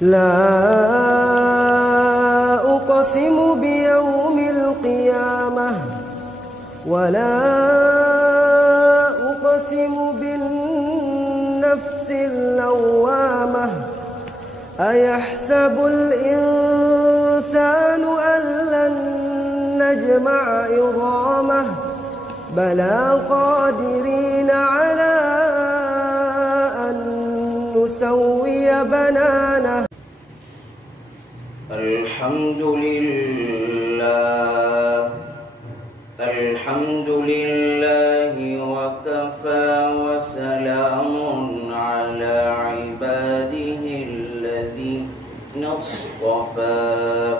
لا أقسم بيوم القيامة ولا أقسم بالنفس اللوامة أيحسب الإنسان أن لن نجمع عظامه بلى قادرين على أن نسوي بنانه. الحمد لله وكفى وسلام على عباده الذين اصطفى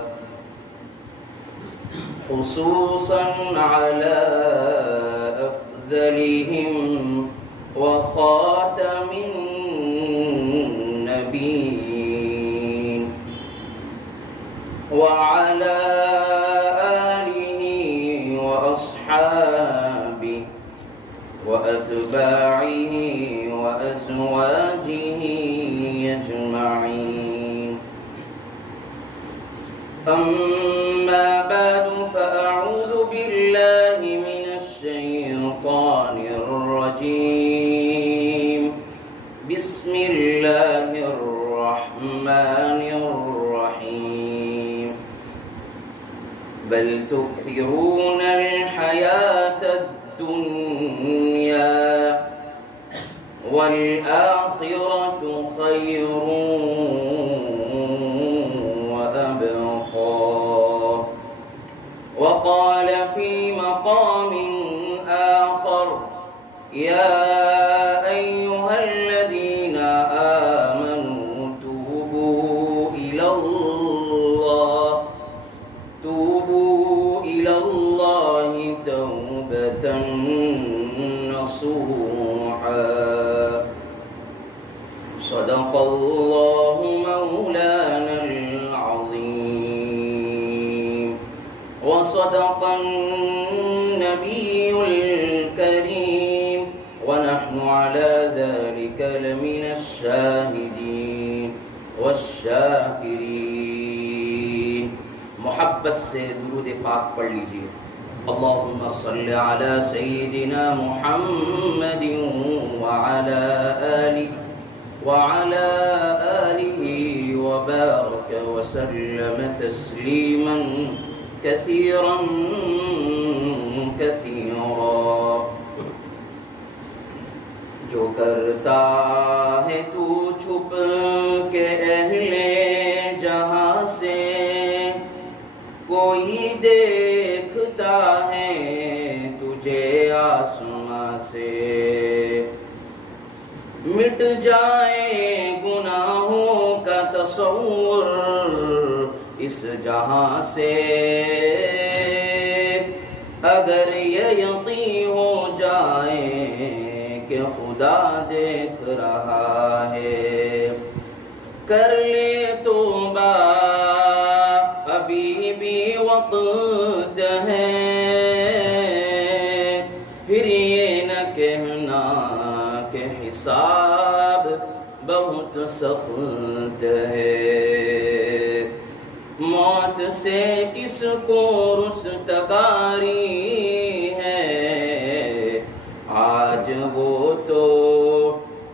خصوصا على أفضلهم وخاتم النبيين وعلى آله وأصحابه وأتباعه وأزواجه أجمعين. أما بعد فأعوذ بالله من الشيطان الرجيم. بسم الله الرحمن الرحيم. بل تؤثرون الحياة الدنيا والآخرة خير وأبقى. وقال في مقام آخر يا أيها الذين آمنوا توبوا إلى الله توبة نصوحا. صدق الله مولانا العظيم وصدق النبي الكريم ونحن على ذلك لمن الشاهدين والشاکرین. محبت سے درود پاک پڑھ لیجیے. اللہم صل علی سیدنا محمد وعلى آله وبارك وسلم تسلیما كثيرا كثيرا. جو کرتا ہے تو چھپ کے اہل جہاں سے کوئی دیکھتا ہے تجھے آسماں سے. مٹ جائے گناہوں کا تصور اس جہاں سے اگر یہ یقین ہو جائے کہ خدا دیکھ رہا ہے. کر لے توبہ ابھی بھی وقت ہے پھر یہ نہ کہنا کہ حساب بہت سخت ہے. موت سے کس کو رستگاری ہے آج وہ تو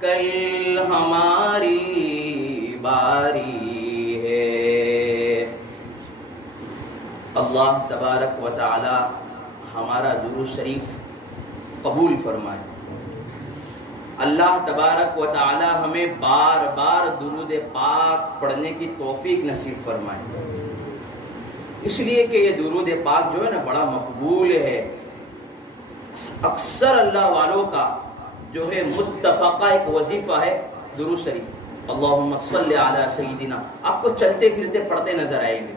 کل ہماری باری ہے. اللہ تبارک و تعالی ہمارا درود شریف قبول فرمائے. اللہ تبارک و تعالی ہمیں بار بار درود پاک پڑھنے کی توفیق نصیب فرمائے. اس لیے کہ یہ درود پاک جو ہے نا بڑا مقبول ہے. اکثر اللہ والوں کا جو ہے متفقہ ایک وظیفہ ہے درود شریف. اللہم صلی علی سیدنا. آپ کو چلتے پھرتے پڑھتے نظر آئیں گے.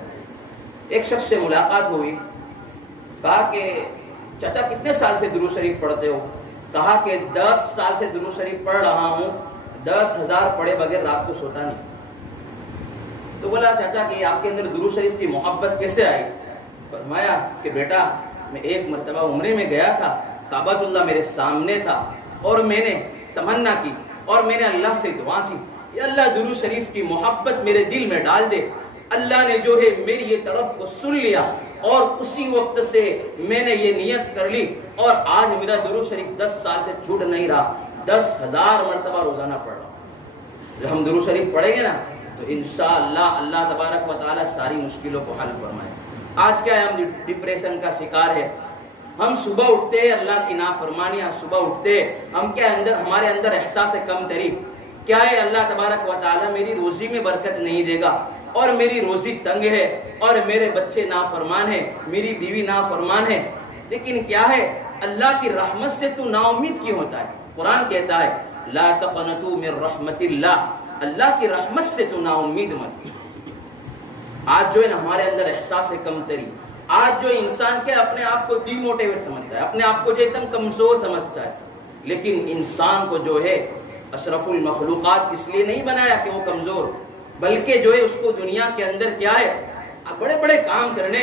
ایک شخص سے ملاقات ہوئی, کہا کہ چچا کتنے سال سے درود شریف پڑھتے ہو؟ کہا کہ 10 سال سے درود شریف پڑھ رہا ہوں, 10,000 پڑھے بغیر رات کو سوتا نہیں. تو بولا چاچا کہ آپ کے اندر درود شریف کی محبت کیسے آئی؟ فرمایا کہ بیٹا میں ایک مرتبہ عمرے میں گیا تھا, کعبۃ اللہ میرے سامنے تھا اور میں نے تمنا کی اور میں نے اللہ سے دعا کی یا اللہ درود شریف کی محبت میرے دل میں ڈال دے. اللہ نے جو ہے میری یہ طلب کو سن لیا اور اسی وقت سے میں نے یہ نیت کر لی اور آج میرا درود شریف 10 سال سے چھوٹ نہیں رہا. 10,000 مرتبہ روزانہ پڑھ رہا ہوں. جب ہم درود شریف پڑھیں گے نا تو انشاءاللہ اللہ تبارک و تعالی ساری مشکلوں کو حل فرمائے. آج کیا ہے, ہم ڈپریشن کا شکار ہے. ہم صبح اٹھتے ہیں اللہ کی نافرمانیاں, صبح اٹھتے ہم کیا ہمارے اندر احساس کم تری کیا ہے, اللہ تبارک و تعالی میری روزی میں برکت نہیں دے گا اور میری روزی تنگ ہے اور میرے بچے نافرمان ہیں, میری بیوی نافرمان ہے. لیکن کیا ہے, اللہ کی رحمت سے تو نا امید کیوں ہوتا ہے؟ قرآن کہتا ہے لا تقنطوا من رحمت اللہ, اللہ کی رحمت سے تو نا امید مت. آج جو ہے نا ہمارے اندر احساس کم تری, آج جو انسان کے اپنے آپ کو ڈی موٹیویٹ سمجھتا ہے, اپنے آپ کو جو ایک دم کمزور سمجھتا ہے. لیکن انسان کو جو ہے اشرف المخلوقات اس لیے نہیں بنایا کہ وہ کمزور, بلکہ جو ہے اس کو دنیا کے اندر کیا ہے بڑے بڑے کام کرنے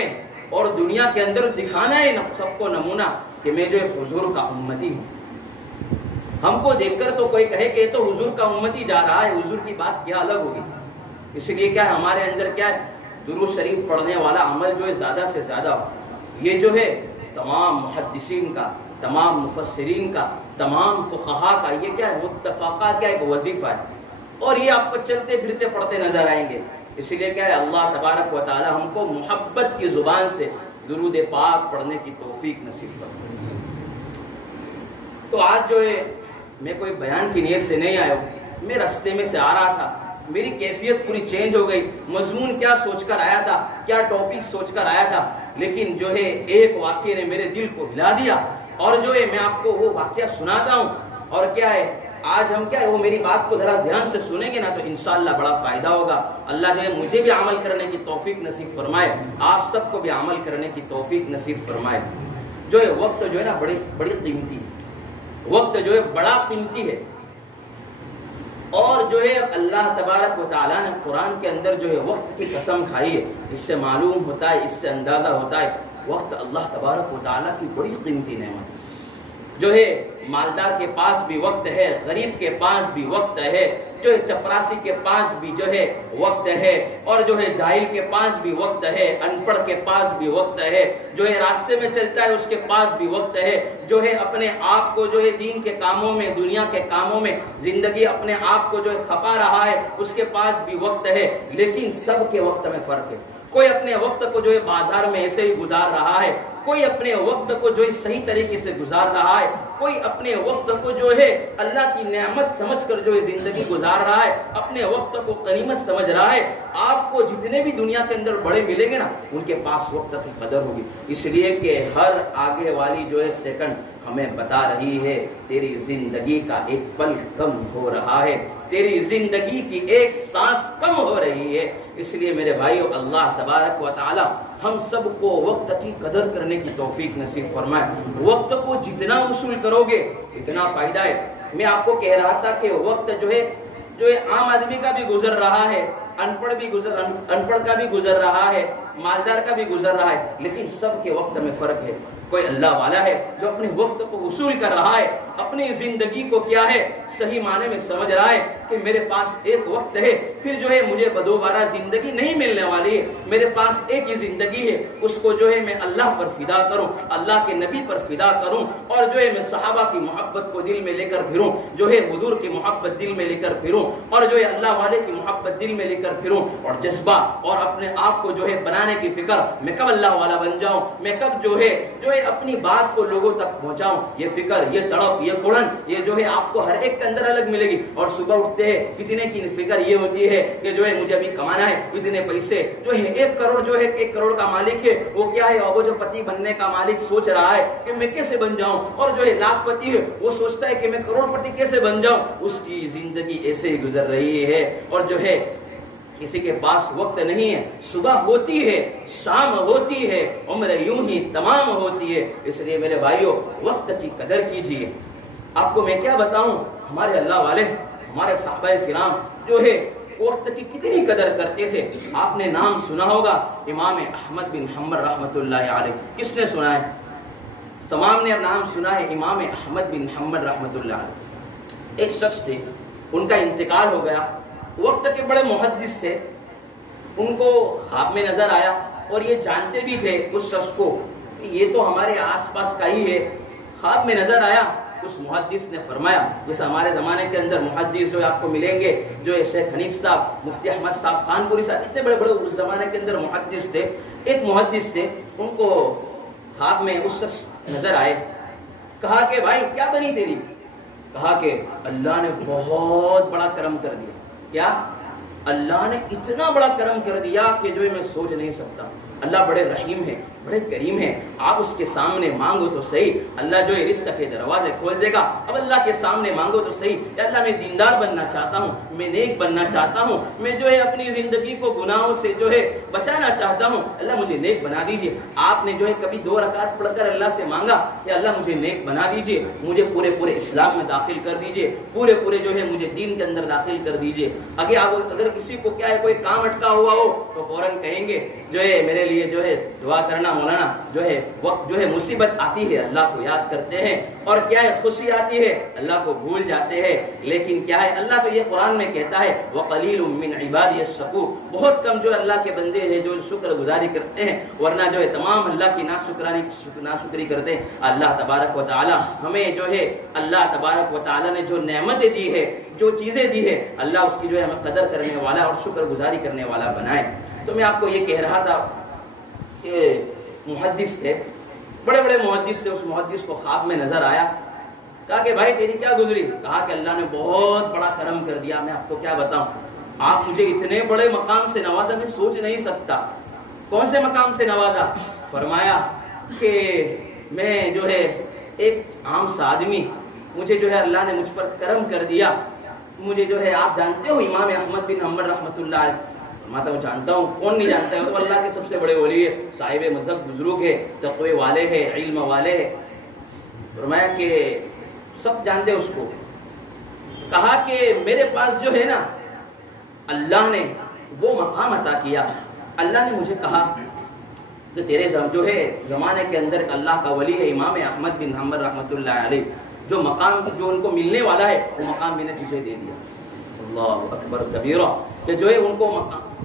اور دنیا کے اندر دکھانا ہے سب کو نمونہ کہ میں جو ہے حضور کا امتی ہوں. ہم کو دیکھ کر تو کوئی کہے کہ یہ تو حضور کا امتی جا رہا ہے, حضور کی بات کیا الگ ہوگی. اس لیے کیا ہے ہمارے اندر کیا ہے درود شریف پڑھنے والا عمل جو ہے زیادہ سے زیادہ ہو. یہ جو ہے تمام محدثین کا, تمام مفسرین کا, تمام فقہا کا یہ کیا ہے متفقہ کیا ایک وظیفہ ہے اور یہ آپ کو چلتے پھرتے پڑھتے نظر آئیں گے. اسی لیے کیا ہے اللہ تبارک و تعالی ہم کو محبت کی زبان سے درود پاک پڑھنے کی توفیق نصیب کرے. تو آج جو ہے میں کوئی بیان کی نیت سے نہیں آیا ہوں, میں راستے میں سے آ رہا تھا, میری کیفیت پوری چینج ہو گئی. مضمون کیا سوچ کر آیا تھا, کیا ٹاپک سوچ کر آیا تھا, لیکن جو ہے ایک واقعے نے میرے دل کو ہلا دیا اور جو ہے میں آپ کو وہ واقعہ سناتا ہوں. اور کیا ہے آج ہم کیا ہے وہ میری بات کو ذرا دھیان سے سنیں گے نا تو انشاءاللہ بڑا فائدہ ہوگا. اللہ جو ہے مجھے بھی عمل کرنے کی توفیق نصیب فرمائے, آپ سب کو بھی عمل کرنے کی توفیق نصیب فرمائے. جو ہے وقت جو ہے نا بڑی قیمتی, وقت جو ہے بڑا قیمتی ہے. اور جو ہے اللہ تبارک و تعالیٰ نے قرآن کے اندر جو ہے وقت کی قسم کھائی ہے. اس سے معلوم ہوتا ہے, اس سے اندازہ ہوتا ہے وقت اللہ تبارک و تعالیٰ کی بڑی قیمتی نعمت. جو ہے مالدار کے پاس بھی وقت ہے, غریب کے پاس بھی وقت ہے, جو ہے چپراسی کے پاس بھی جو ہے وقت ہے, اور جو ہے جاہل کے پاس بھی وقت ہے, ان پڑھ کے پاس بھی وقت ہے, جو ہے راستے میں چلتا ہے اس کے پاس بھی وقت ہے, جو ہے اپنے آپ کو جو ہے دین کے کاموں میں, دنیا کے کاموں میں زندگی اپنے آپ کو جو ہے کھپا رہا ہے اس کے پاس بھی وقت ہے. لیکن سب کے وقت میں فرق ہے. کوئی اپنے وقت کو جو ہے بازار میں ایسے ہی گزار رہا ہے, کوئی اپنے وقت کو جو ہے صحیح طریقے سے گزار رہا ہے, کوئی اپنے وقت کو جو ہے اللہ کی نعمت سمجھ کر جو ہے زندگی گزار رہا ہے, اپنے وقت کو غنیمت سمجھ رہا ہے. آپ کو جتنے بھی دنیا کے اندر بڑے ملیں گے نا ان کے پاس وقت کی قدر ہوگی, اس لیے کہ ہر آگے والی جو ہے سیکنڈ ہمیں بتا رہی ہے تیری زندگی کا ایک پل کم ہو رہا ہے, تیری زندگی کی ایک سانس کم ہو رہی ہے. اس لیے میرے بھائیو اللہ تبارک و تعالی ہم سب کو وقت کی قدر کرنے کی توفیق نصیب فرمائے. وقت کو جتنا وصول کرو گے اتنا فائدہ ہے. میں آپ کو کہہ رہا تھا کہ وقت جو ہے عام آدمی کا بھی گزر رہا ہے, ان پڑھ کا بھی گزر رہا ہے, مالدار کا بھی گزر رہا ہے, لیکن سب کے وقت میں فرق ہے. کوئی اللہ والا ہے جو اپنے وقت کو وصول کر رہا ہے, اپنی زندگی کو کیا ہے صحیح معنی میں سمجھ رہا ہے کہ میرے پاس ایک وقت ہے, پھر جو ہے مجھے دوبارہ زندگی نہیں ملنے والی ہے, میرے پاس ایک ہی زندگی ہے, اس کو جو ہے میں اللہ پر فدا کروں, اللہ کے نبی پر فدا کروں, اور جو ہے میں صحابہ کی محبت کو دل میں لے کر پھروں, جو ہے حضور کی محبت دل میں لے کر پھروں, اور جو ہے اللہ والے کی محبت دل میں لے کر پھروں, اور جذبہ اور اپنے آپ کو جو ہے بنانے کی فکر, میں کب اللہ والا بن جاؤں, میں کب جو ہے اپنی بات کو لوگوں تک پہنچاؤں. یہ فکر, یہ تڑپ, یہ کڑن, یہ جو ہے آپ کو ہر ایک کے اندر الگ ملے گی. اور صبح اٹھتے ہیں کتنے کی فکر یہ ہوتی ہے کہ جو ہے مجھے ابھی کمانا ہے اتنے پیسے, جو ہے 1 کروڑ جو ہے 1 کروڑ کا مالک ہے وہ کیا ہے وہ جو پتی بننے کا مالک سوچ رہا ہے کہ میں کیسے بن جاؤں, اور جو ہے لاکھ پتی ہے وہ سوچتا ہے کہ میں کروڑ پتی کیسے بن جاؤں. اس کی زندگی ایسے ہی گزر رہی ہے. اور جو ہے کسی کے پاس وقت نہیں ہے, صبح ہوتی ہے, شام ہوتی ہے, عمر یوں ہی تمام ہوتی ہے. اس لیے میرے بھائیوں وقت کی قدر کیجیے. آپ کو میں کیا بتاؤں, ہمارے اللہ والے, ہمارے صحابہ کرام جو ہے وقت کی کتنی قدر کرتے تھے. آپ نے نام سنا ہوگا امام احمد بن حنبل رحمۃ اللہ علیہ. کس نے سنا ہے؟ تمام نے نام سنا ہے امام احمد بن حنبل رحمۃ اللہ علیہ. ایک شخص تھے, ان کا انتقال ہو گیا, وقت کے بڑے محدث تھے، ان کو خواب میں نظر آیا اور یہ جانتے بھی تھے اس شخص کو کہ یہ تو ہمارے آس پاس کا ہی ہے. خواب میں نظر آیا. اس محدث نے فرمایا، جیسے ہمارے زمانے کے اندر محدث جو آپ کو ملیں گے، جو شیخ حنیف صاحب، مفتی احمد صاحب خان پوری صاحب، اتنے بڑے بڑے اس زمانے کے اندر محدث تھے. ایک محدث تھے، ان کو خواب میں اس شخص نظر آئے. کہا کہ بھائی کیا بنی تیری؟ کہا کہ اللہ نے بہت بڑا کرم کر دیا. کیا؟ اللہ نے اتنا بڑا کرم کر دیا کہ جو میں سوچ نہیں سکتا. اللہ بڑے رحیم ہے، بڑے کریم ہے. آپ اس کے سامنے مانگو تو صحیح، اللہ جو ہے رزق کے دروازے کھول دے گا. اب اللہ کے سامنے مانگو تو صحیح، کہ اللہ میں دیندار بننا چاہتا ہوں، میں نیک بننا چاہتا ہوں، میں جو ہے اپنی زندگی کو گناہوں سے جو ہے بچانا چاہتا ہوں، اللہ مجھے نیک بنا دیجئے. آپ نے جو ہے کبھی 2 رکعت پڑھ کر اللہ سے مانگا کہ اللہ مجھے نیک بنا دیجئے، مجھے پورے اسلام میں داخل کر دیجئے، پورے جو ہے مجھے دین کے اندر داخل کر دیجئے. اگر کسی کو کیا ہے کوئی کام اٹکا ہوا ہو تو فوراً کہیں گے جو ہے میرے لیے جو ہے دعا کرنا. مولانا جو ہے وقت جو ہے مصیبت آتی ہے اللہ کو یاد کرتے ہیں، اور کیا ہے خوشی آتی ہے اللہ کو بھول جاتے ہیں. لیکن کیا ہے اللہ تو یہ قرآن میں کہتا ہے وَقَلِيلٌ مِّنْ عِبَادِيَ الشَّكُورُ، بہت کم جو اللہ کے بندے ہیں جو شکر گزاری کرتے ہیں، ورنہ جو ہے تمام اللہ کی ناشکری کرتے ہیں. اللہ تبارک و تعالی ہمیں جو ہے اللہ تبارک و تعالی نے جو نعمتیں دی ہے، جو چیزیں دی ہے، اللہ اس کی جو ہے ہمیں قدر کرنے والا اور شکر گزاری کرنے والا بنائے. تو میں آپ کو یہ کہہ رہا تھا کہ محدث تھے، بڑے بڑے محدث تھے. اس محدث کو خواب میں نظر آیا. کہا کہ بھائی تیری کیا گزری؟ کہا کہ اللہ نے بہت بڑا کرم کر دیا، میں آپ کو کیا بتاؤں، آپ مجھے اتنے بڑے مقام سے نوازا میں سوچ نہیں سکتا. کون سے مقام سے نوازا؟ فرمایا کہ میں جو ہے ایک عام سا آدمی، مجھے جو ہے اللہ نے مجھ پر کرم کر دیا. مجھے جو ہے آپ جانتے ہو امام احمد بن حنبل رحمۃ اللہ علیہ، میں جانتا ہوں، کون نہیں جانتا ہے، وہ تو اللہ کے سب سے بڑے ولی ہے، صاحب مذہب بزرگ ہے، تقوی والے ہیں، علم والے ہیں. فرمایا کہ سب جانتے اس کو. کہا کہ میرے پاس جو ہے نا اللہ نے وہ مقام عطا کیا. اللہ نے مجھے کہا کہ تیرے جو ہے زمانے کے اندر اللہ کا ولی ہے امام احمد بن حنبل رحمۃ اللہ علیہ، جو مقام جو ان کو ملنے والا ہے وہ مقام میں نے تجھے دے دیا. اللہ اکبر کبیرہ. کہ جو ہے ان کو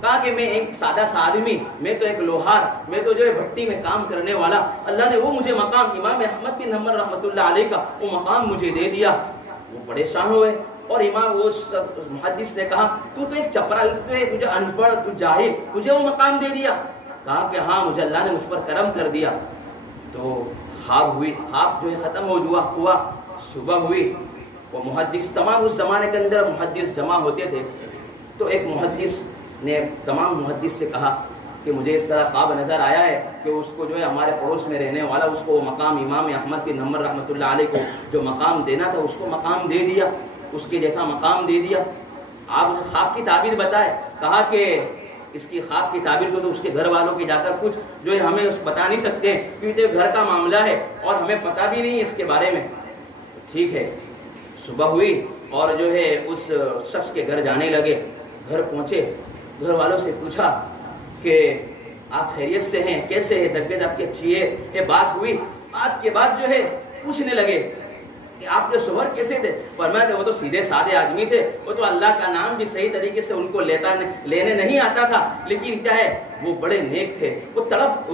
کہا کہ میں ایک سادہ سا آدمی، میں تو ایک لوہار، میں تو جو ہے بھٹی میں کام کرنے والا، اللہ نے وہ مجھے مقام امام احمد بن حنبل رحمۃ اللہ علیہ کا وہ مقام مجھے دے دیا. وہ پریشان ہوئے. اور امام وہ محدث نے کہا تو ایک چپرا، تو ہے تجھے ان پڑھ، تو جاہل، تجھے وہ مقام دے دیا؟ کہا کہ ہاں مجھے اللہ نے مجھ پر کرم کر دیا. تو خواب ہوئی، خواب جو ہے ختم ہوا. صبح ہوئی. وہ محدث، تمام اس زمانے کے اندر محدث جمع ہوتے تھے. تو ایک محدث نے تمام محدث سے کہا کہ مجھے اس طرح خواب نظر آیا ہے کہ اس کو جو ہے ہمارے پڑوس میں رہنے والا، اس کو وہ مقام امام احمد بن حنبل رحمۃ اللہ علیہ کو جو مقام دینا تھا اس کو مقام دے دیا، اس کے جیسا مقام دے دیا. آپ اسے خواب کی تعبیر بتائے. کہا کہ اس کی خواب کی تعبیر تو اس کے گھر والوں کے جا کر کچھ جو ہے ہمیں بتا نہیں سکتے، کیونکہ گھر کا معاملہ ہے اور ہمیں پتہ بھی نہیں اس کے بارے میں. ٹھیک ہے. صبح ہوئی اور جو ہے اس شخص کے گھر جانے لگے. گھر پہنچے، گھر والوں سے پوچھا کہ آپ خیریت سے ہیں، کیسے ہے، طبیعت آپ کی اچھی ہے؟ یہ بات ہوئی. بات کے بعد جو ہے پوچھنے لگے کہ آپ کے شوہر کیسے تھے؟ فرمایا کہ وہ تو سیدھے سادے آدمی تھے، وہ تو اللہ کا نام بھی صحیح طریقے سے ان کو لینے نہیں آتا تھا، لیکن کیا ہے وہ بڑے نیک تھے، وہ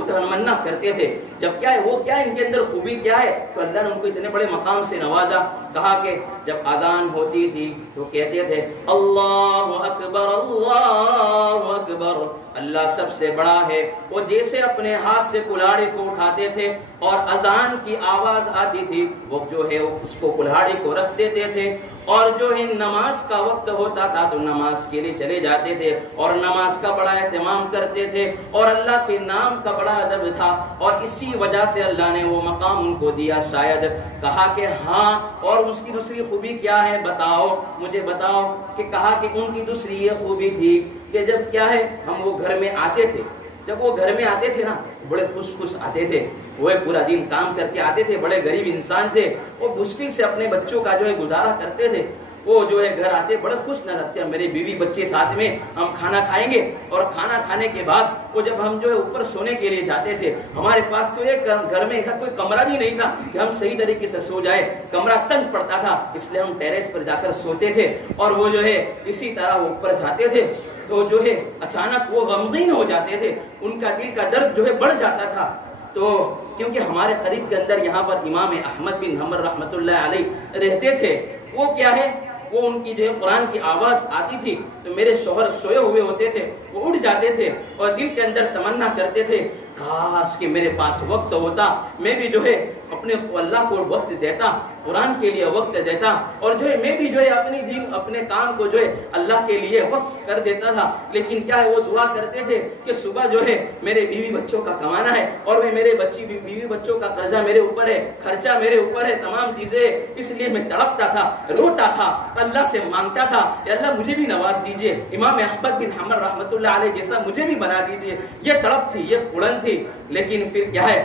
تمنا کرتے تھے. جب کیا ہے وہ کیا ہے ان کے اندر خوبی کیا ہے، تو اللہ نے ان کو اتنے بڑے مقام سے نوازا. کہا کہ جب اذان ہوتی تھی تو کہتے تھے اللہ اکبر اللہ اکبر، اللہ سب سے بڑا ہے. وہ جیسے اپنے ہاتھ سے کلاڑی کو اٹھاتے تھے اور اذان کی آواز آتی تھی، وہ جو ہے اس کو کلاڑی کو رکھ دیتے تھے، اور جو ہے نماز کا وقت ہوتا تھا تو نماز کے لیے چلے جاتے تھے اور نماز کا بڑا اہتمام کرتے تھے اور اللہ کے نام کا بڑا ادب تھا، اور اسی وجہ سے اللہ نے وہ مقام ان کو دیا شاید. کہا کہ ہاں، اور اس کی دوسری خوبی کیا ہے بتاؤ، مجھے بتاؤ. کہ کہا کہ ان کی دوسری یہ خوبی تھی کہ جب کیا ہے ہم وہ گھر میں آتے تھے، جب وہ گھر میں آتے تھے نا بڑے خوش آتے تھے، وہ پورا دن کام کر کے آتے تھے، بڑے غریب انسان تھے، وہ مشکل سے اپنے بچوں کا جو ہے گزارا کرتے تھے. وہ جو ہے گھر آتے بڑے خوش نہ لگتے ہیں، میرے بیوی بچے ساتھ میں ہم کھانا کھائیں گے، اور کھانا کھانے کے بعد وہ جب ہم جو ہے اوپر سونے کے لیے جاتے تھے، ہمارے پاس تو ایک گھر میں کوئی کمرہ بھی نہیں تھا کہ ہم صحیح طریقے سے سو جائے، کمرہ تنگ پڑتا تھا، اس لیے ہم ٹیریس پر جا کر سوتے تھے، اور وہ جو ہے اسی طرح وہ اوپر جاتے تھے تو جو ہے اچانک وہ غمگین ہو جاتے تھے، ان کا دل کا درد جو ہے بڑھ جاتا تھا۔ تو کیونکہ ہمارے قریب کے اندر یہاں پر امام احمد بن حنبل رحمۃ اللہ علیہ رہتے تھے، وہ کیا ہے، وہ ان کی جو ہے قرآن کی آواز آتی تھی تو میرے شوہر سوئے ہوئے ہوتے تھے، وہ اٹھ جاتے تھے اور دل کے اندر تمنا کرتے تھے کاش کہ میرے پاس وقت ہوتا، میں بھی جو ہے اپنے اللہ کو وقت دیتا، قرآن کے لیے وقت دیتا، اور جو ہے میں بھی جو ہے اپنی دین اپنے کام کو جو ہے اللہ کے لیے وقت کر دیتا تھا۔ لیکن کیا ہے، وہ دعا کرتے تھے کہ صبح جو ہے میرے بیوی بچوں کا کمانا ہے، اور وہ میرے بیوی بچوں کا قرضہ میرے اوپر ہے، خرچہ میرے اوپر ہے، تمام چیزیں، اس لیے میں تڑپتا تھا، روتا تھا، اللہ سے مانگتا تھا کہ اللہ مجھے بھی نواز دیجئے، امام احمد بن حنبل رحمۃ اللہ علیہ جیسا مجھے بھی بنا دیجئے۔ یہ تڑپ تھی، یہ کڑن تھی، لیکن پھر کیا ہے،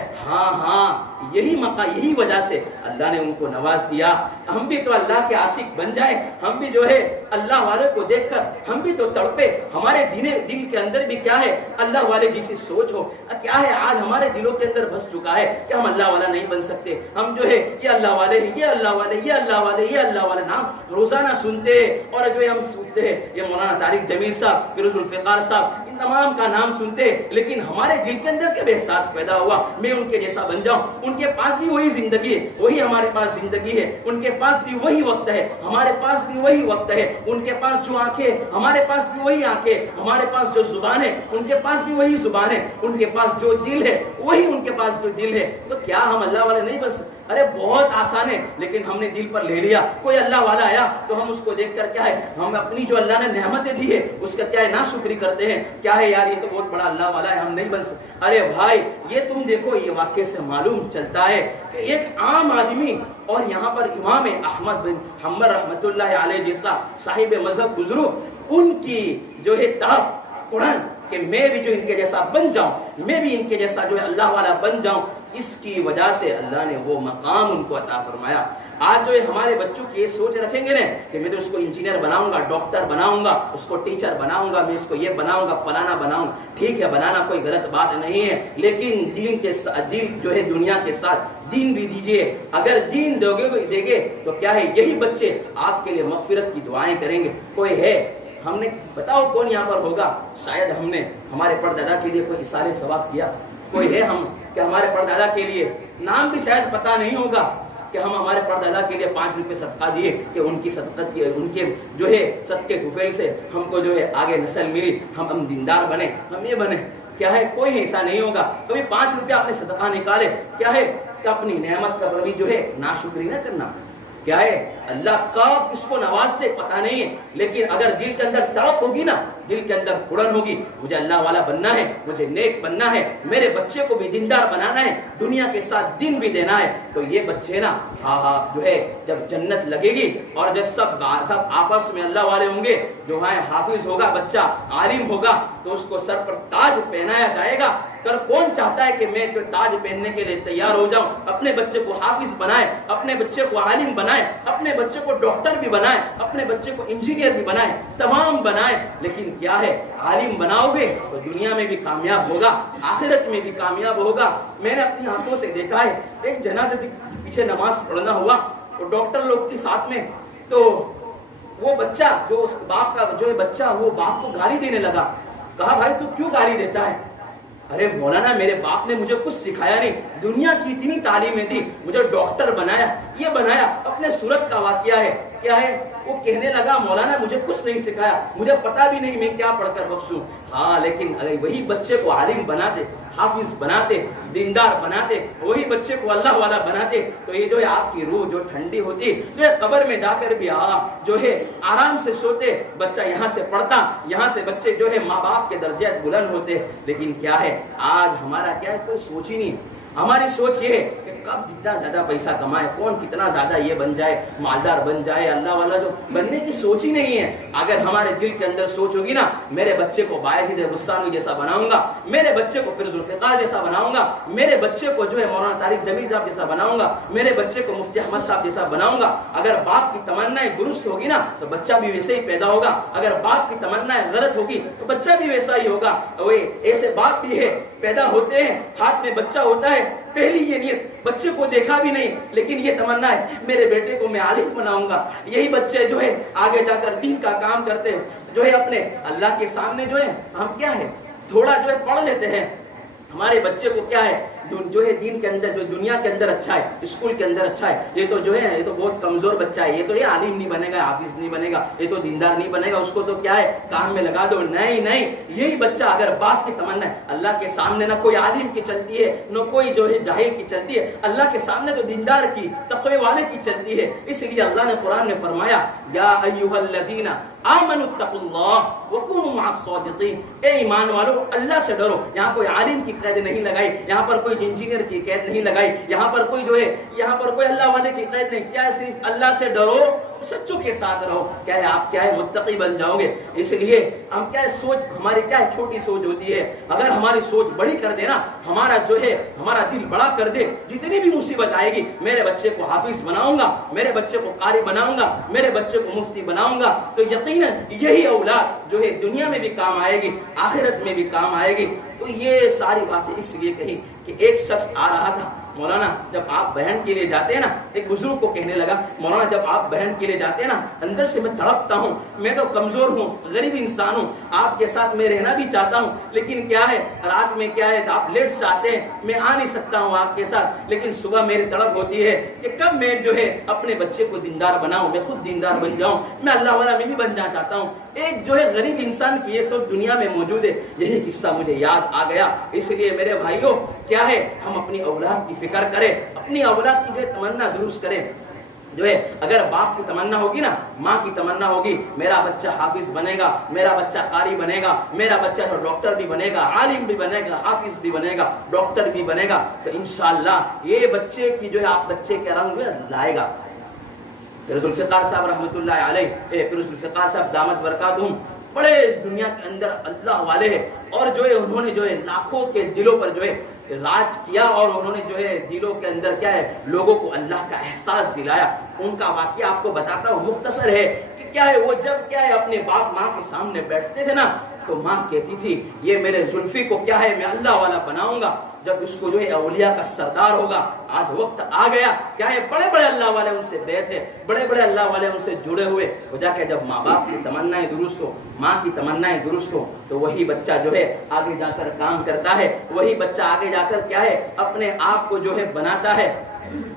یہی وجہ سے اللہ نے ان کو نواز دیا۔ ہم بھی تو اللہ کے عاشق بن جائیں، ہم بھی جو ہے اللہ والے کو دیکھ کر ہم بھی تو تڑپے، ہمارے دل کے اندر بھی کیا ہے اللہ والے جیسی سوچ ہو۔ کیا ہے آج ہمارے دلوں کے اندر بس چکا ہے کہ ہم اللہ والا نہیں بن سکتے، ہم جو ہے یہ اللہ والے ہیں، یہ اللہ والے، یہ اللہ والے، یہ اللہ والے نام روزانہ سنتے ہیں، اور جو ہے ہم سنتے ہیں یہ مولانا طارق جمیل صاحب، فیروز الفقار صاحب، ان تمام کا نام سنتے، لیکن ہمارے دل کے اندر کب احساس پیدا ہوا میں ان کے جیسا بن جاؤں؟ ان کے پاس بھی وہی زندگی ہے، وہی ہمارے پاس زندگی ہے، ان کے پاس بھی وہی وقت ہے، ہمارے پاس بھی وہی وقت ہے، ان کے پاس جو آنکھیں ہمارے پاس بھی وہی آنکھیں، ہمارے پاس جو زبان ہے ان کے پاس بھی وہی زبان ہے، ان کے پاس جو دل ہے وہی ان کے پاس جو دل ہے۔ تو کیا ہم اللہ والے نہیں بن سکتے؟ ارے بہت آسان ہے، لیکن ہم نے دل پر لے لیا۔ کوئی اللہ والا آیا تو ہم اس کو دیکھ کر کیا ہے، ہم اپنی جو اللہ نے نعمتیں دی ہے اس کا کیا ہے ناشکری کرتے ہیں، کیا ہے یار یہ تو بہت بڑا اللہ والا ہے، ہم نہیں بن سکتے۔ ارے بھائی یہ تم دیکھو، یہ واقعے سے معلوم چلتا ہے کہ ایک عام آدمی اور یہاں پر امام احمد بن حنبل رحمۃ اللہ علیہ جیسا صاحب مذہب بزرگ، ان کی جو ہے تڑپ قرآن کہ میں بھی جو ان کے جیسا بن جاؤں، میں بھی ان کے جیسا جو ہے اللہ والا بن جاؤں، اس کی وجہ سے اللہ نے وہ مقام ان کو عطا فرمایا۔ آج جو ہے ہمارے بچوں کی یہ سوچ رکھیں گے نا کہ میں تو اس کو انجینئر بناؤں گا، ڈاکٹر بناؤں گا، اس کو ٹیچر بناؤں گا، میں اس کو یہ بناؤں گا، فلانا بناؤں، ٹھیک ہے بنانا کوئی غلط بات نہیں ہے، لیکن دین جو ہے دنیا کے ساتھ دین بھی دیجئے۔ اگر دین دے گے تو کیا ہے یہی بچے آپ کے لیے مغفرت کی دعائیں کریں گے۔ کوئی ہے ہم نے بتاؤ کون یہاں پر ہوگا، شاید ہم نے ہمارے پردادا کے لیے کوئی اثار ثواب کیا؟ کوئی ہے ہم کہ ہمارے پردادا کے لیے نام بھی شاید پتہ نہیں ہوگا کہ ہم ہمارے پردادا کے لیے 5 روپے صدقہ دیے کہ ان کی صدقت کی، ان کے جو ہے صدقے طفیل سے ہم کو جو ہے آگے نسل ملی، ہم دیندار بنے، ہم یہ بنے۔ کیا ہے کوئی ایسا نہیں ہوگا۔ کبھی 5 روپیہ آپ نے صدقہ نکالے، کیا ہے کہ اپنی نعمت کا کبھی جو ہے ناشکری نہ کرنا۔ کیا ہے اللہ کب کس کو نوازتے پتہ نہیں ہے، لیکن اگر دل کے اندر تڑپ ہوگی نا، دل کے اندر کڑن ہوگی، مجھے اللہ والا بننا ہے، مجھے نیک بننا ہے، میرے بچے کو بھی دیندار بنانا ہے، دنیا کے ساتھ دین بھی دینا ہے، تو یہ بچے نا جو ہے جب جنت لگے گی اور جب سب آپس میں اللہ والے ہوں گے، جو ہے حافظ ہوگا بچہ، عالم ہوگا، تو اس کو سر پر تاج پہنایا جائے گا۔ کل کون چاہتا ہے کہ میں تو تاج پہننے کے لیے تیار ہو جاؤں، اپنے بچے کو حافظ بنائے، اپنے بچے کو عالم بنائے، اپنے بچے کو ڈاکٹر بھی بنائے، اپنے بچے کو انجینئر بھی بنائے، تمام بنائے، لیکن کیا ہے عالم بناؤ گے تو دنیا میں بھی کامیاب ہوگا، آخرت میں بھی کامیاب ہوگا۔ میں نے اپنی آنکھوں سے دیکھا ہے، ایک جنازے کے پیچھے نماز پڑھنا ہوا اور ڈاکٹر لوگ کے ساتھ میں، تو وہ بچہ جو اس باپ کا جو ہے بچہ، وہ باپ کو گالی دینے لگا۔ کہا بھائی تو کیوں گالی دیتا ہے؟ ارے مولانا میرے باپ نے مجھے کچھ سکھایا نہیں، دنیا کی اتنی تعلیمیں دی، مجھے ڈاکٹر بنایا، یہ بنایا، اپنے صورت کا واقعہ ہے۔ کیا ہے وہ کہنے لگا مولانا مجھے کچھ نہیں سکھایا، مجھے پتا بھی نہیں میں کیا پڑھ کر بخشوں۔ ہاں لیکن اگر وہی بچے کو عالم بناتے، حافظ بناتے، دیندار بناتے، وہی بچے کو اللہ والا بناتے، تو یہ جو ہے آپ کی روح جو ٹھنڈی ہوتی، جو ہے قبر میں جا کر بھی جو ہے آرام سے سوتے، بچہ یہاں سے پڑھتا، یہاں سے بچے جو ہے ماں باپ کے درجات بلند ہوتے۔ لیکن کیا ہے آج ہمارا کیا ہے کوئی سوچ ہی نہیں ہے۔ ہماری سوچ یہ ہے کہ کب جتنا زیادہ پیسہ کمائے, کون کتنا زیادہ یہ بن جائے, مالدار بن جائے, اللہ والا جو بننے کی سوچ ہی نہیں ہے. اگر ہمارے دل کے اندر سوچ ہوگی نا, میرے بچے کو باعث بستانی جیسا بناؤں گا, میرے بچے کو فیض الفقار جیسا بناؤں گا, میرے بچے کو جو ہے مولانا طارق جمیل صاحب جیسا بناؤں گا, میرے بچے کو مفتی احمد صاحب جیسا بناؤں گا. اگر باپ کی تمنائیں درست ہوگی نا تو بچہ بھی ویسے ہی پیدا ہوگا. اگر باپ کی تمنائیں غلط ہوگی تو بچہ بھی ویسا ہی ہوگا. ایسے باپ بھی ہے پیدا ہوتے ہیں, ہاتھ میں بچہ ہوتا ہے, پہلی یہ نیت بچے کو دیکھا بھی نہیں, لیکن یہ تمنا ہے میرے بیٹے کو میں عالم بناؤں گا. یہی بچے جو ہے آگے جا کر دین کا کام کرتے ہیں, جو ہے اپنے اللہ کے سامنے جو ہے ہم کیا ہے تھوڑا جو ہے پڑھ لیتے ہیں. ہمارے بچے کو کیا ہے جو ہے دین کے اندر, جو دنیا کے اندر اچھا ہے, اسکول کے اندر اچھا ہے, یہ تو جو ہے یہ تو بہت کمزور بچہ ہے, یہ تو یہ عالم نہیں بنے گا, حافظ نہیں بنے گا, یہ تو دیندار نہیں بنے گا, اس کو تو کیا ہے کام میں لگا دو. نہیں, یہی بچہ اگر باپ کی تمنا ہے اللہ کے سامنے نہ کوئی عالم کی چلتی ہے نہ کوئی جو ہے جاہل کی چلتی ہے, اللہ کے سامنے تو دیندار کی تقوی والے کی چلتی ہے. اس لیے اللہ نے قرآن میں فرمایا یا ایھا الذین آمنوا اتقوا اللہ وکونوا مع الصادقین, اے ایمان والو اللہ سے ڈرو. یہاں کوئی عالم کی قید نہیں لگائی, یہاں پر کوئی انجینئر کی قید نہیں لگائی, یہاں پر کوئی جو ہے یہاں پر کوئی اللہ والے کی قید نہیں. کیا صرف اللہ سے ڈرو, سچوں کے ساتھ رہو, کیا ہے آپ کیا ہے متقی بن جاؤ گے. اس لیے ہم کیا ہے سوچ ہماری کیا ہے چھوٹی سوچ ہوتی ہے, اگر ہماری سوچ بڑی کر دے نا, ہمارا جو ہے ہمارا دل بڑا کر دے, جتنی بھی مصیبت آئے گی میرے بچے کو حافظ بناؤں گا, میرے بچے کو قاری بناؤں گا, میرے بچے کو مفتی بناؤں گا, تو یقیناً یہی اولاد جو ہے دنیا میں بھی کام آئے گی, آخرت میں بھی کام آئے گی. تو یہ ساری باتیں اس لیے کہی کہ ایک شخص آ رہا تھا, مولانا جب آپ بہن کے لیے جاتے ہیں نا, ایک بزرگ کو کہنے لگا مولانا جب آپ بہن کے لیے جاتے ہیں نا, اندر سے میں تڑپتا ہوں, میں تو کمزور ہوں, غریب انسان ہوں, آپ کے ساتھ میں رہنا بھی چاہتا ہوں, لیکن کیا ہے رات میں کیا ہے آپ لیٹ سے آتے ہیں, میں آ نہیں سکتا ہوں آپ کے ساتھ, لیکن صبح میری تڑپ ہوتی ہے کہ کب میں جو ہے اپنے بچے کو دیندار بناؤں, میں خود دیندار بن جاؤں, میں اللہ والا میں بھی بن جانا چاہتا ہوں. ایک جو ہے غریب انسان کی یہ سب دنیا میں موجود ہے. یہی قصہ مجھے یاد آ گیا. اس لیے میرے بھائیوں کیا ہے ہم اپنی اولاد کی فکر کریں, اپنی اولاد کی جو ہے تمنا درست کریں. جو ہے اگر باپ کی تمنا ہوگی نا, ماں کی تمنا ہوگی میرا بچہ حافظ بنے گا, میرا بچہ قاری بنے گا, میرا بچہ ڈاکٹر بھی بنے گا, عالم بھی بنے گا, حافظ بھی بنے گا, ڈاکٹر بھی بنے گا, تو انشاءاللہ یہ بچے کی جو ہے آپ بچے کے رنگ جو ہے لائے گا. فیض الفقار صاحب رحمۃ اللہ علیہ, فیض الفقار صاحب دامت برکاتہم بڑے دنیا کے اندر اللہ والے ہیں, اور جو ہے انہوں نے جو ہے لاکھوں کے دلوں پر جو ہے راج کیا, اور انہوں نے جو ہے دلوں کے اندر کیا ہے لوگوں کو اللہ کا احساس دلایا. ان کا واقعہ آپ کو بتاتا ہوں, مختصر ہے کہ کیا ہے وہ جب کیا ہے اپنے باپ ماں کے سامنے بیٹھتے تھے نا, تو ماں کہتی تھی یہ میرے زلفی کو کیا ہے میں اللہ والا بناؤں گا, جب اس کو جو ہے اولیاء کا سردار ہوگا. آج وقت آ گیا, کیا ہے بڑے بڑے اللہ والے ان سے بیٹھے, بڑے بڑے اللہ والے ان سے جڑے ہوئے. وہ جا کے جب ماں باپ کی تمنائیں درست ہو, ماں کی تمنائیں درست ہو, تو وہی بچہ جو ہے آگے جا کر کام کرتا ہے, وہی بچہ آگے جا کر کیا ہے اپنے آپ کو جو ہے بناتا ہے.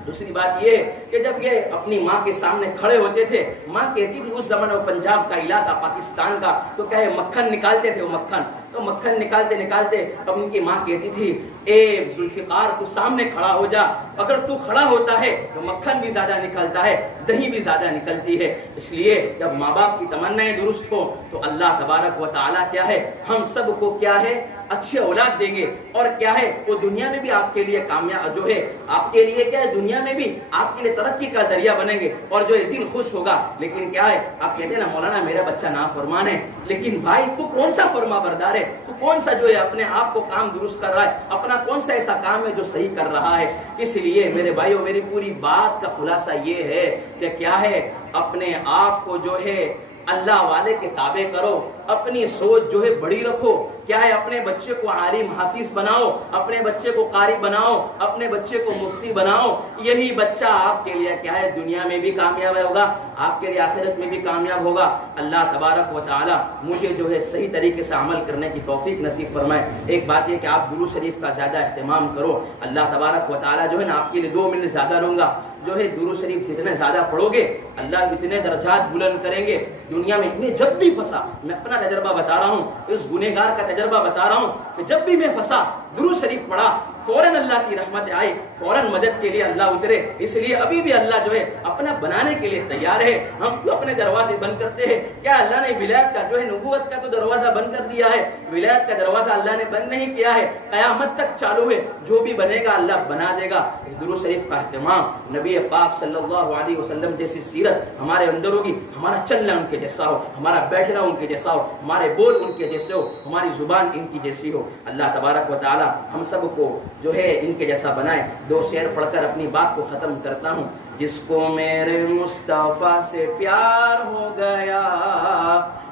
دوسری بات یہ ہے کہ جب یہ اپنی ماں کے سامنے کھڑے ہوتے تھے, ماں کہتی تھی اس زمانے میں پنجاب کا علاقہ پاکستان کا, تو کیا ہے مکھن نکالتے تھے, وہ مکھن تو مکھن نکالتے نکالتے اب ان کی ماں کہتی تھی اے ذوالفقار تو سامنے کھڑا ہو جا, اگر تو کھڑا ہوتا ہے تو مکھن بھی زیادہ نکلتا ہے, دہی بھی زیادہ نکلتی ہے. اس لیے جب ماں باپ کی تمنائیں درست ہو تو اللہ تبارک و تعالیٰ کیا ہے ہم سب کو کیا ہے اچھی اولاد دیں گے, اور کیا ہے وہ دنیا میں بھی آپ کے لیے کامیاب جو ہے آپ کے لیے کیا ہے دنیا میں بھی آپ کے لیے ترقی کا ذریعہ بنیں گے, اور جو ہے دل خوش ہوگا. لیکن کیا ہے آپ کہتے ہیں نا مولانا میرا بچہ نافرمان ہے, لیکن بھائی تو کون سا فرما بردار ہے, تو کون سا جو ہے اپنے آپ کو کام درست کر رہا ہے, اپنا کون سا ایسا کام ہے جو صحیح کر رہا ہے. اس لیے میرے بھائیوں میری پوری بات کا خلاصہ یہ ہے کہ کیا ہے اپنے آپ کو جو ہے اللہ والے کے تابع کرو, اپنی سوچ جو ہے بڑی رکھو, کیا ہے اپنے بچے کو عالم حافظ بناؤ, اپنے بچے کو قاری بناؤ, اپنے بچے کو مفتی بناؤ. یہی بچہ آپ کے لیے کیا ہے دنیا میں بھی کامیاب ہوگا, آپ کے لیے آخرت میں بھی کامیاب ہوگا. اللہ تبارک و تعالی مجھے جو ہے صحیح طریقے سے عمل کرنے کی توفیق نصیب فرمائے. ایک بات یہ کہ آپ درود شریف کا زیادہ اہتمام کرو. اللہ تبارک و تعالی جو ہے نا آپ کے لیے 2 منٹ زیادہ لوں گا, جو ہے درود شریف جتنے زیادہ پڑھو گے اللہ اتنے درجات بلند کریں گے دنیا میں. میں جب بھی پھنسا, میں اپنا تجربہ بتا رہا ہوں, اس گنہگار کا تجربہ بتا رہا ہوں کہ جب بھی میں پھنسا درود شریف پڑھا, فوراً اللہ کی رحمت آئے، فوراً مدد کے لیے اللہ اترے. اس لیے ابھی بھی اللہ جو ہے اپنا بنانے کے لیے تیار ہے. ہم کیوں اپنے دروازے بند کرتے ہیں؟ کیا اللہ نے ولایت کا جو ہے نبوت کا تو دروازہ بند کر دیا ہے؟ ولایت کا دروازہ اللہ نے بند نہیں کیا ہے، قیامت تک چالو ہے. جو بھی بنے گا اللہ بنا دے گا. درود شریف کا اہتمام، نبی پاک صلی اللہ علیہ وسلم جیسی سیرت ہمارے اندر ہوگی، ہمارا چلنا ان کے جیسا ہو، ہمارا بیٹھنا ان کے جیسا ہو، ہمارے بول ان کے جیسے ہو، ہماری زبان ان کی جیسی ہو. اللہ تبارک و تعالی ہم سب کو جو ہے ان کے جیسا بنائے. دو شعر پڑھ کر اپنی بات کو ختم کرتا ہوں. جس کو میرے مصطفیٰ سے پیار ہو گیا،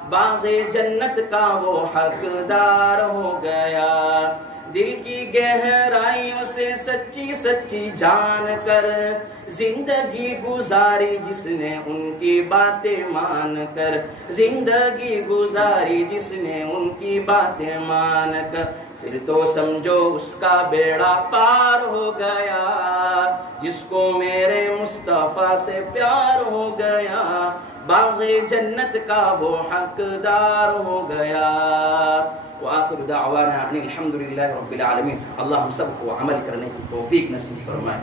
باغ جنت کا وہ حقدار ہو گیا. دل کی گہرائیوں سے سچی سچی جان کر زندگی گزاری جس نے ان کی باتیں مان کر، زندگی گزاری جس نے ان کی باتیں مان کر، پھر تو سمجھو اس کا بیڑا پار ہو گیا. جس کو میرے مصطفیٰ سے پیار ہو گیا، باغ جنت کا وہ حقدار ہو گیا. وآخر دعوانا ان الحمد للہ رب العالمین. اللہ ہم سب کو عمل کرنے کی توفیق نصیب فرمائے.